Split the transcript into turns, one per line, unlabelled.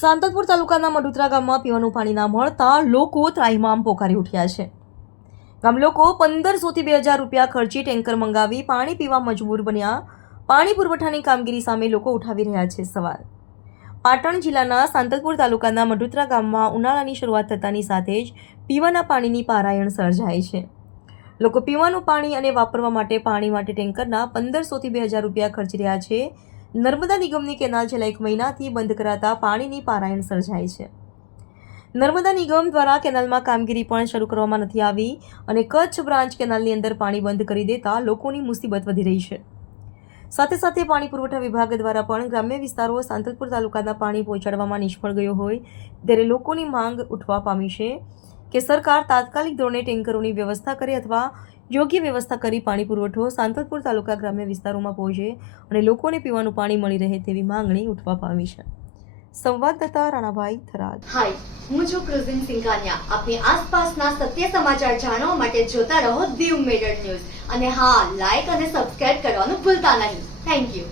સાંતલપુર તાલુકાના મડુતરા ગામમાં પીવાનું પાણી ના મળતા લોકો ત્રાહિમામ પોકારી ઉઠ્યા છે. ગામ લોકો પંદરસોથી બે હજાર રૂપિયા ખર્ચી ટેન્કર મંગાવી પાણી પીવા મજબૂર બન્યા. પાણી પુરવઠાની કામગીરી સામે લોકો ઉઠાવી રહ્યા છે સવાલ. પાટણ જિલ્લાના સાંતલપુર તાલુકાના મડુતરા ગામમાં ઉનાળાની શરૂઆત થતાની સાથે જ પીવાના પાણીની પારાયણ સર્જાય છે. લોકો પીવાનું પાણી અને વાપરવા માટે પાણી માટે ટેન્કરના પંદરસોથી બે હજાર રૂપિયા ખર્ચી રહ્યા છે. નર્મદા નિગમની કેનાલ છેલ્લા એક મહિનાથી બંધ કરાતા પાણીની પારાયણ સર્જાય છે. નર્મદા નિગમ દ્વારા કેનાલમાં કામગીરી પણ શરૂ કરવામાં નથી આવી અને કચ્છ બ્રાન્ચ કેનાલની અંદર પાણી બંધ કરી દેતા લોકોની મુસીબત વધી રહી છે. સાથે સાથે પાણી પુરવઠા વિભાગ દ્વારા પણ ગ્રામ્ય વિસ્તારો સાંતલપુર તાલુકાના પાણી પહોંચાડવામાં નિષ્ફળ ગયો હોય, ત્યારે લોકોની માંગ ઉઠવા પામી છે. કે સરકાર તાત્કાલિક ધોરણે ટેન્કરોની વ્યવસ્થા કરે અથવા યોગ્ય વ્યવસ્થા કરી પાણી પુરવઠો સાંતલપુર તાલુકા ગ્રામ્ય વિસ્તારોમાં પહોંચે અને લોકોને પીવાનું પાણી મળી રહે તેવી માંગણી ઉઠવા પામી છે. સંવાદદાતા રાણાભાઈ થરાદ.
હાય, હું છું ક્રુઝિન સિંઘાનિયા આપની આસપાસના સત્ય સમાચાર જાણવા માટે જોતા રહો દીવ મેડર ન્યૂઝ. અને હા લાઈક અને સબસ્ક્રાઇબ કરવાનું ભૂલતા નહીં. Thank you